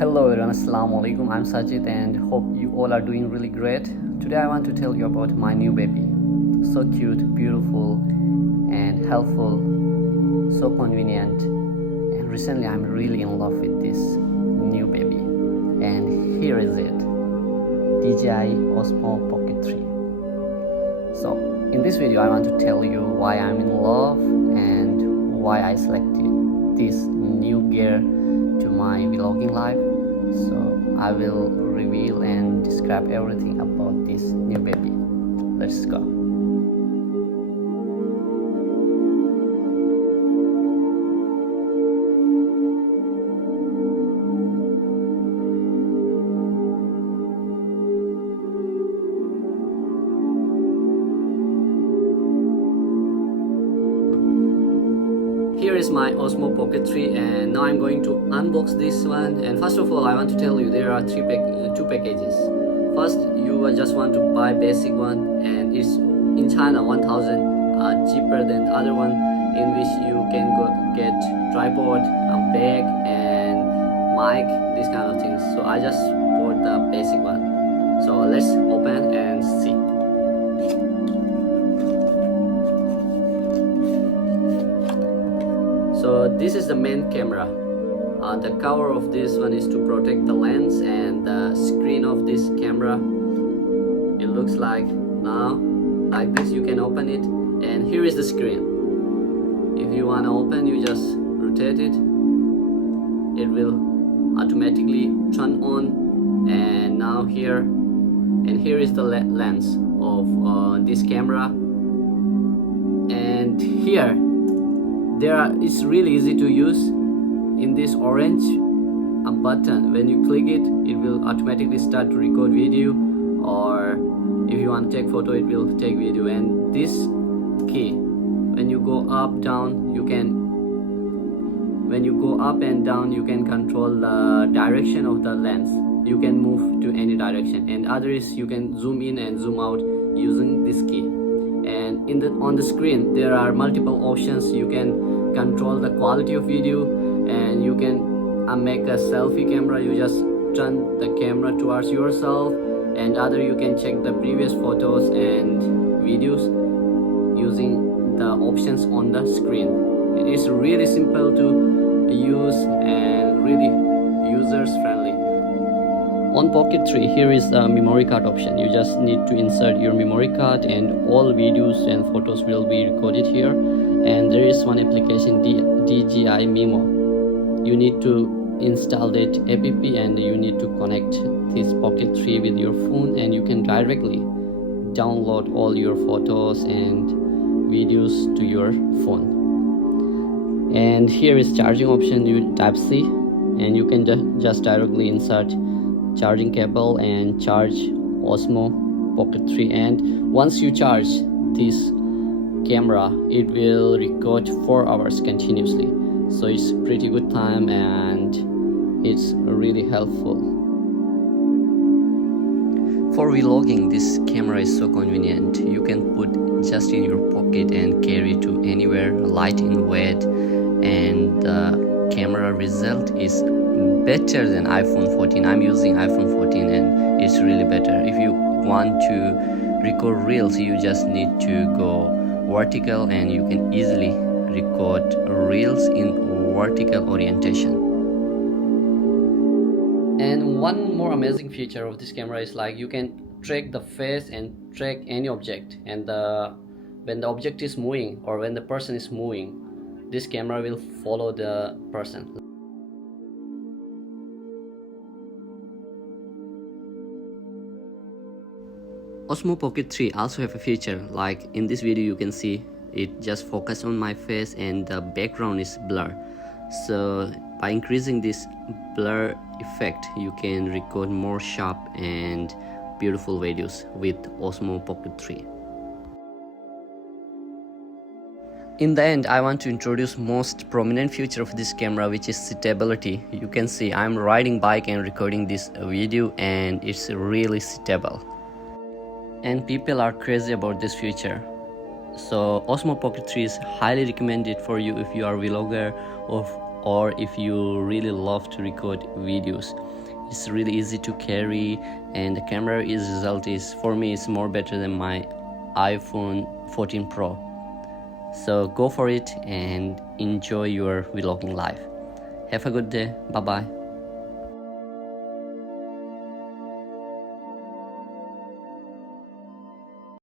Hello everyone, Assalamu alaikum. I'm Sajid and hope you all are doing really great. Today I want to tell you about my new baby. So cute, beautiful and helpful, so convenient, and recently I'm really in love with this new baby. And here is it, DJI OSMO Pocket 3. So in this video I want to tell you why I'm in love and why I selected this new gear to my vlogging life. So I will reveal and describe everything about this new baby. Let's go. Here is my Osmo Pocket 3 and now I'm going to unbox this one. And first of all I want to tell you there are two packages. First, you just want to buy basic one and it's in China 1000 cheaper than the other one, in which you can get tripod, a bag and mic, these kind of things. So I just bought the basic one. So let's open and see. So this is the main camera. The cover of this one is to protect the lens, and the screen of this camera, it looks like now like this. You can open it and here is the screen. If you want to open, you just rotate it. It will automatically turn on, and now here is the lens of this camera. And here it's really easy to use. In this orange a button, when you click it, it will automatically start to record video, or if you want to take photo, it will take video. And this key, when you go up down, you can you can control the direction of the lens. You can move to any direction, and other is you can zoom in and zoom out using this key. And on the screen there are multiple options. You can control the quality of video, and you can make a selfie camera. You just turn the camera towards yourself, and other you can check the previous photos and videos using the options on the screen. It is really simple to use and really users friendly. On Pocket 3, here is the memory card option. You just need to insert your memory card and all videos and photos will be recorded here. And there is one application, DJI Memo. You need to install that app and you need to connect this Pocket 3 with your phone, and you can directly download all your photos and videos to your phone. And here is charging option. You Type-C, and you can just directly insert charging cable and charge Osmo Pocket 3. And once you charge this camera, it will record 4 hours continuously. So it's pretty good time and it's really helpful. For vlogging, this camera is so convenient. You can put just in your pocket and carry to anywhere, light in weight, and the camera result is better than iPhone 14. I'm using iPhone 14 and it's really better. If you want to record reels, you just need to go vertical and you can easily record reels in vertical orientation. And one more amazing feature of this camera is like you can track the face and track any object, and when the object is moving or when the person is moving, this camera will follow the person. Osmo Pocket 3 also have a feature like in this video you can see it just focus on my face and the background is blur. So by increasing this blur effect, you can record more sharp and beautiful videos with Osmo Pocket 3. In the end, I want to introduce most prominent feature of this camera, which is stability. You can see I'm riding bike and recording this video and it's really stable. And people are crazy about this feature. So Osmo Pocket 3 is highly recommended for you if you are a vlogger or if you really love to record videos. It's really easy to carry, and the camera result is, for me, it's more better than my iPhone 14 Pro. So go for it and enjoy your vlogging life. Have a good day. Bye bye.